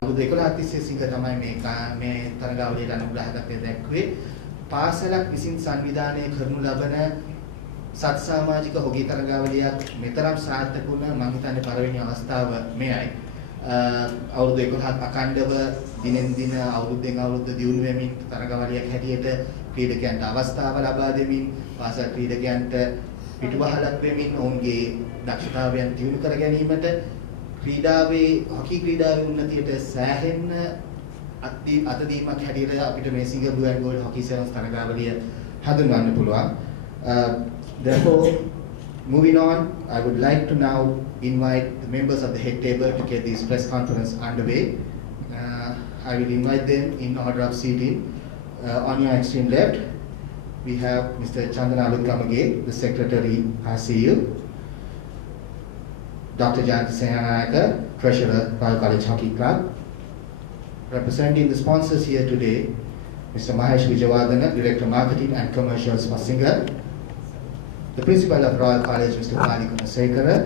දෙකොළහක් තිස්සේ සිංහ තමයි මේ තරගාවලියට අනුග්‍රහකත්වය දැක්වේ. පාසලක් විසින් සංවිධානය කරනු ලබන සත් සමාජික හොගී තරගාවලියක් මෙතරම් සාර්ථක වුණ මම හිතන්නේ පළවෙනි අවස්ථාව මෙයයි. අවුරුදු 11ක් අඛණ්ඩව දිනෙන් දින අවුරුද්දෙන් අවුරුද්ද දියුණු වෙමින් තරගාවලියක් හැටියට ක්‍රීඩකයන්ට අවස්ථාව ලබා දෙමින් පාසල් ක්‍රීඩකයන්ට පිටුපහලක් වෙමින් ඔවුන්ගේ දක්ෂතාවයන් දියුණු කර ගැනීමට ක්‍රීඩාවේ හොකී ක්‍රීඩාවේ උන්නතියට සෑහෙන්න අතදීමක් හැටියට අපිට මේ සිංහ බ්ලූ ඇන්ඩ් ගෝල්ඩ් හොකී සෙවන්ස් තරගාවලිය හඳුන්වන්න පුළුවන්. Therefore, moving on, I would like to now invite the members of the head table to get this press conference underway. I will invite them in order of seating. On your extreme left, we have Mr. Chandana Alutkamage, the Secretary, RCU. Dr. Jayantha Senanayake, Treasurer, Royal College Hockey Club. Representing the sponsors here today, Mr. Mahesh Wijewardena, Director Marketing and Commercials for Singer. The Principal of Royal College, Mr. Pali Kunasekara.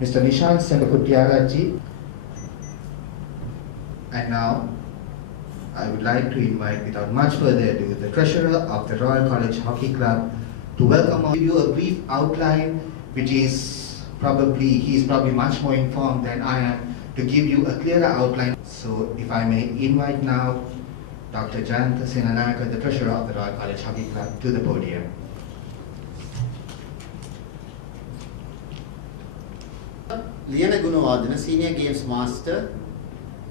Mr. Nishant Sembakuttiarajji. And now, I would like to invite, without much further ado, the Treasurer of the Royal College Hockey Club to welcome give you a brief outline, which is probably, he is probably much more informed than I am, to give you a clearer outline. So, if I may invite now Dr. Jayantha Senanayake, the Treasurer of the Royal College Hockey Club, to the podium. Liyana Gunawardena, Senior Games Master,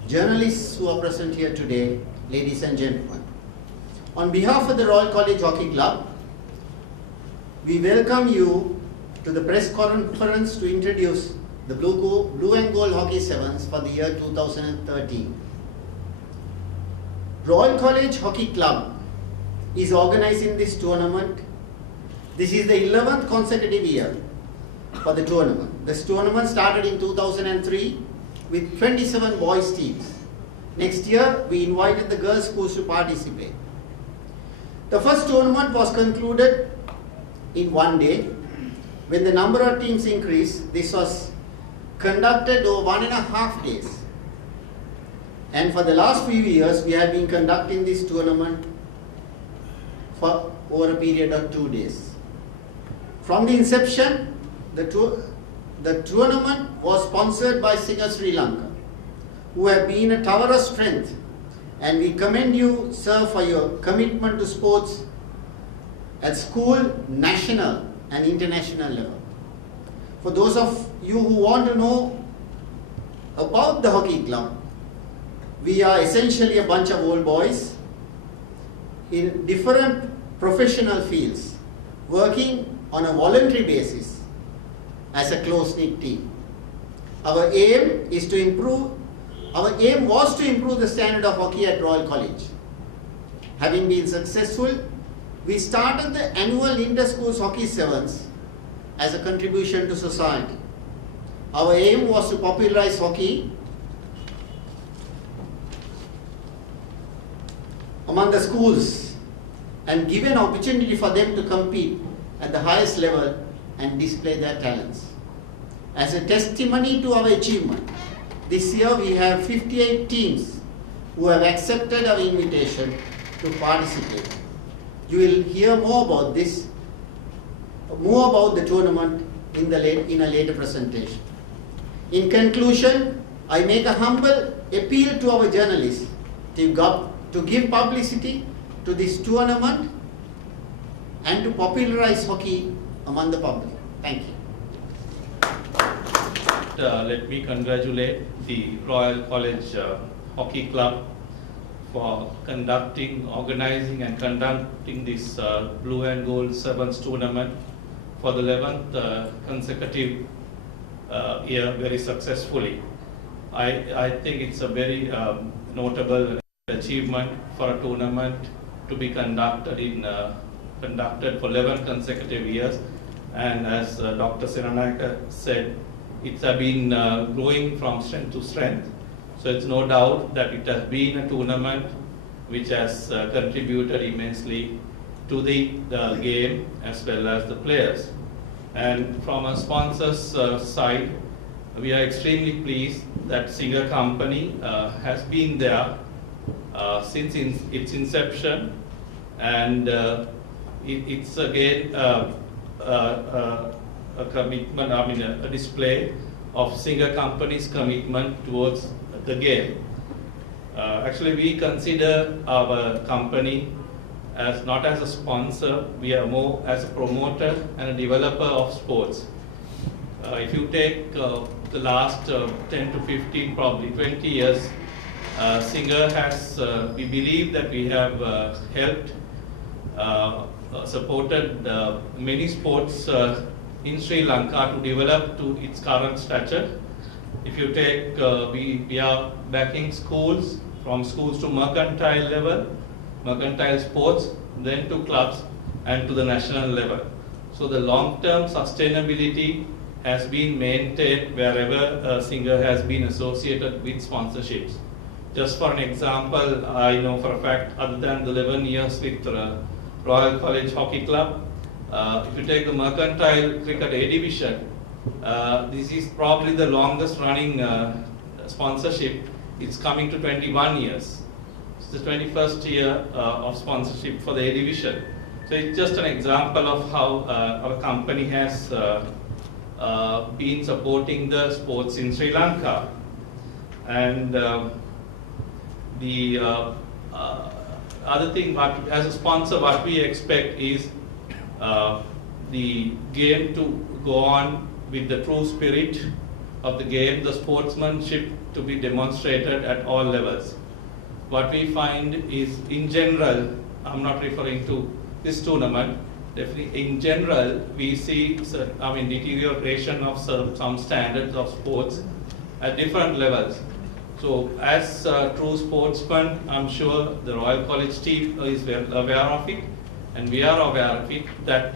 journalists who are present here today, ladies and gentlemen. On behalf of the Royal College Hockey Club, we welcome you to the press conference to introduce the Blue and Gold Hockey Sevens for the year 2013. Royal College Hockey Club is organizing this tournament. This is the 11th consecutive year for the tournament. This tournament started in 2003 with 27 boys teams. Next year, we invited the girls schools to participate. The first tournament was concluded in one day. When the number of teams increased, this was conducted over 1.5 days. And for the last few years, we have been conducting this tournament for over a period of 2 days. From the inception, the tournament was sponsored by Singer Sri Lanka, who have been a tower of strength, and we commend you, sir, for your commitment to sports at school, national and international level. For those of you who want to know about the hockey club, we are essentially a bunch of old boys in different professional fields, working on a voluntary basis as a close-knit team. Our aim was to improve the standard of hockey at Royal College. Having been successful, we started the annual Inter-Schools Hockey Sevens as a contribution to society. Our aim was to popularize hockey among the schools and give an opportunity for them to compete at the highest level and display their talents. As a testimony to our achievement, this year we have 58 teams who have accepted our invitation to participate. You will hear more about this, more about the tournament in a later presentation. In conclusion, I make a humble appeal to our journalists to give publicity to this tournament and to popularize hockey among the public. Thank you. Let me congratulate the Royal College Hockey Club for organizing and conducting this Blue and Gold Sevens tournament for the 11th consecutive year very successfully. I think it's a very notable achievement for a tournament to be conducted for 11 consecutive years, and as Dr. Senanayake said, it's been growing from strength to strength. So it's no doubt that it has been a tournament which has contributed immensely to the game as well as the players. And from a sponsor's side, we are extremely pleased that Singer Company has been there since its inception, and it's again a commitment, I mean a display of Singer Company's commitment towards the game. Actually, we consider our company as not as a sponsor, we are more as a promoter and a developer of sports. If you take the last 10 to 15, probably 20 years, Singer has, we believe that we have helped, supported many sports in Sri Lanka to develop to its current stature. If you take, we are backing schools, from schools to mercantile level, mercantile sports, then to clubs and to the national level. So the long-term sustainability has been maintained wherever Singer has been associated with sponsorships. Just for an example, I know for a fact, other than the 11 years with Royal College Hockey Club, if you take the Mercantile Cricket A Division, this is probably the longest running sponsorship. It's coming to 21 years. It's the 21st year of sponsorship for the A Division. So it's just an example of how our company has been supporting the sports in Sri Lanka. And the other thing, as a sponsor, what we expect is the game to go on with the true spirit of the game, the sportsmanship to be demonstrated at all levels. What we find is, in general, I'm not referring to this tournament, definitely in general, we see deterioration of some standards of sports at different levels. So as true sportsmen, I'm sure the Royal College team is well aware of it, and we are aware of it, that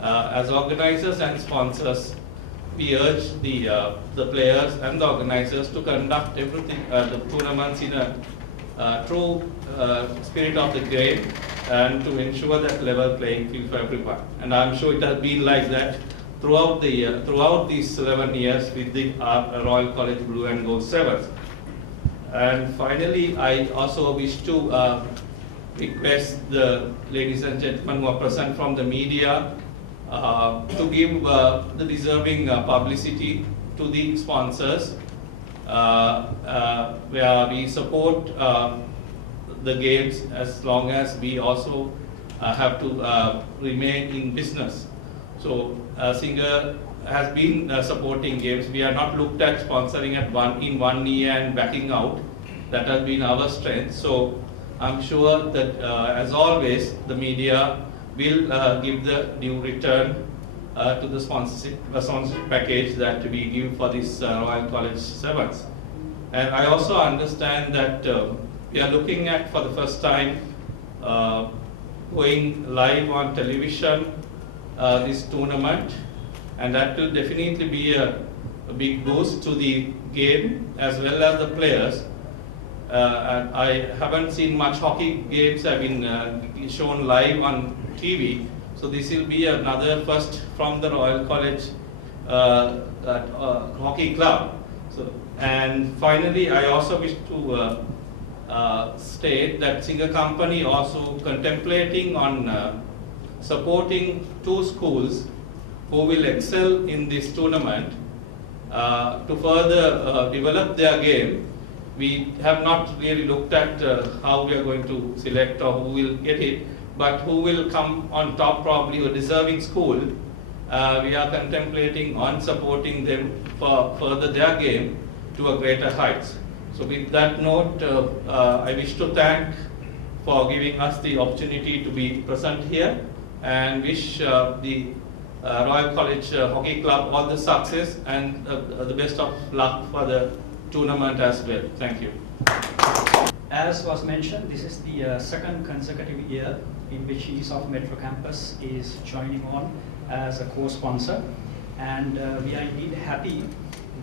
as organizers and sponsors, we urge the players and the organizers to conduct everything, the tournaments in a true spirit of the game, and to ensure that level playing field for everyone. And I'm sure it has been like that throughout these 11 years with the Royal College Blue and Gold Sevens. And finally, I also wish to request the ladies and gentlemen who are present from the media to give the deserving publicity to the sponsors, where we support the games as long as we also have to remain in business. So Singer has been supporting games. We are not looked at sponsoring in one year and backing out. That has been our strength. So I'm sure that as always, the media will give the due return to the sponsorship package that we give for this Royal College Sevens. And I also understand that we are looking at, for the first time, going live on television this tournament, and that will definitely be a big boost to the game as well as the players. And I haven't seen much hockey games have been shown live on TV, so this will be another first from the Royal College Hockey Club. So, and finally, I also wish to state that Singer Company also contemplating on supporting 2 schools who will excel in this tournament to further develop their game. We have not really looked at how we are going to select or who will get it, but who will come on top, probably a deserving school. We are contemplating on supporting them for further their game to a greater heights. So with that note, I wish to thank for giving us the opportunity to be present here, and wish the Royal College Hockey Club all the success and the best of luck for the tournament as well. Thank you. As was mentioned, this is the second consecutive year in which ESOF Metro Campus is joining on as a co-sponsor, and we are indeed happy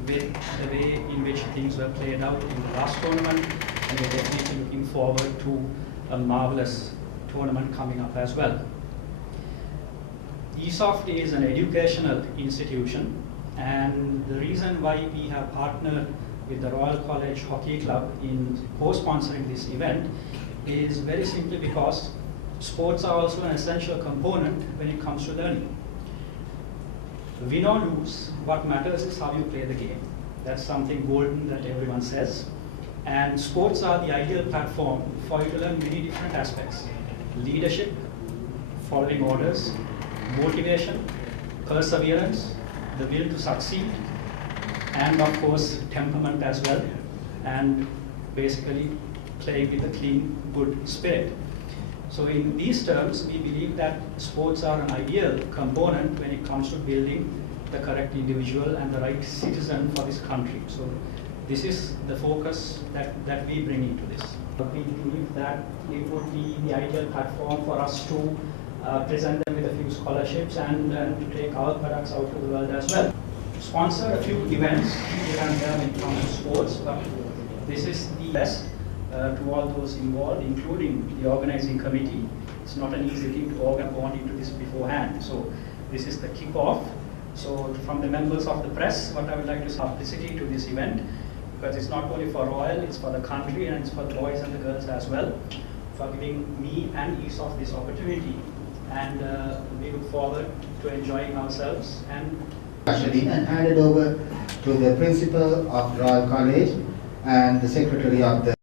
with the way in which things were played out in the last tournament, and we're definitely looking forward to a marvelous tournament coming up as well. ESOF is an educational institution And the reason why we have partnered with the Royal College Hockey Club in co-sponsoring this event is very simply because sports are also an essential component when it comes to learning. Win or lose, what matters is how you play the game. That's something golden that everyone says. And sports are the ideal platform for you to learn many different aspects. Leadership, following orders, motivation, perseverance, the will to succeed, and of course temperament as well, and basically playing with a clean, good spirit. So in these terms, we believe that sports are an ideal component when it comes to building the correct individual and the right citizen for this country. So this is the focus that we bring into this. We believe that it would be the ideal platform for us to present them with a few scholarships and to take our products out to the world as well. Sponsor a few events here and there when it comes to sports, but this is the best to all those involved, including the organizing committee. It's not an easy thing to go into this beforehand. So this is the kickoff. So from the members of the press, what I would like to say, publicity to this event, because it's not only for Royal, it's for the country and it's for the boys and the girls as well, for giving me and ESOF this opportunity. And we look forward to enjoying ourselves and ushered in and handed over to the principal of Royal College and the secretary of the